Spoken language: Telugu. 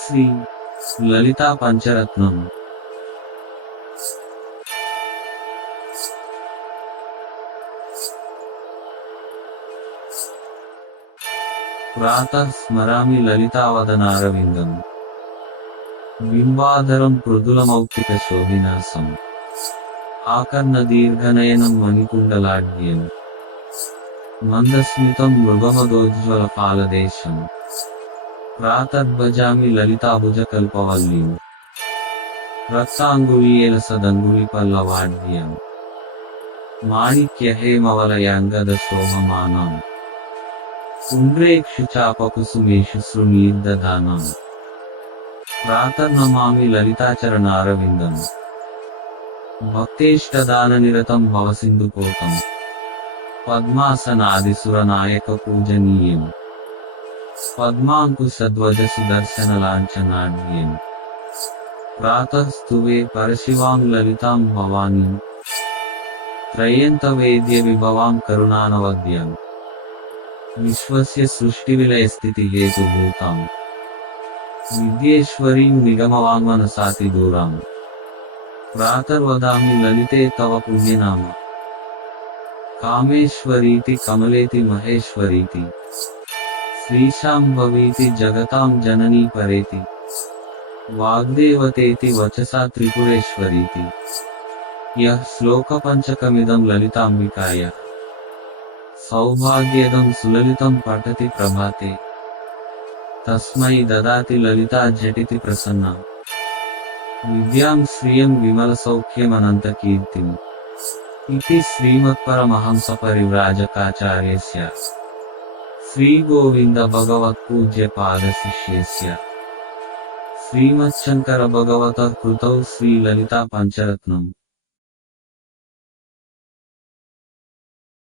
శ్రీ లలితా పంచరత్నం. ప్రాతః స్మరామి లలితావదనారవిందం బింబాధరం మృదులమౌక్తిక శోభినాసం ఆకర్ణ దీర్ఘనయనం మణికుండలాఢ్యం మందస్మితం మృగమదోజ్వల పాలదేశం ప్రాతర్భజామి లలితాభుజ కల్పవల్లీం రక్తాంగుళీయేల సదంగుళి పల్లవాఢ్యం మాణిక్య హేమవలయాంగద శోభమానాం పుండ్రేక్షు చాపకుసుమేషు శృణీర్దధానాం ప్రాతర్నమామి లలితాచరణారవిందం భక్తేష్టదాననిరతం భవసింధుకోటం పద్మాసనాదిసురనాయక పూజనీయం పద్మాంకుశధ్వజ సుదర్శనలాంఛనాఢ్యం ప్రాతః స్తువే పరశివాం లలితాం భవానీం త్రయంతవేద్య విభవాం కరుణానవద్యం విశ్వస్య సృష్టివిలయస్థితిహేతుభూతాం విద్యేశ్వరీం నిగమవాంగ్మనసాతిదూరాం ప్రాతర్వదామి లలితే తవ పుణ్యనామ కామేశ్వరీతి కమలేతి మహేశ్వరీతి శ్రీశాంభవీతి జగతాం జననీ పరేతి వాగ్దేవతేతి వచసా త్రిపురేశ్వరీతి యః శ్లోకపంచకమిదం లలితాంబికాయ సౌభాగ్యదం సులలితం పఠతి ప్రభాతే తస్మై దదాతి లలితా జటితి ప్రసన్న విద్యాం శ్రియం విమల సౌఖ్యమనంత కీర్తిం ఇతి శ్రీమత్పరమహంస పరివ్రాజకాచార్యస్య శ్రీ గోవింద భగవత్పూజ్య పాద శిష్యస్య శ్రీమచ్చంకర భగవతః కృతౌ శ్రీ లలితా పంచరత్నం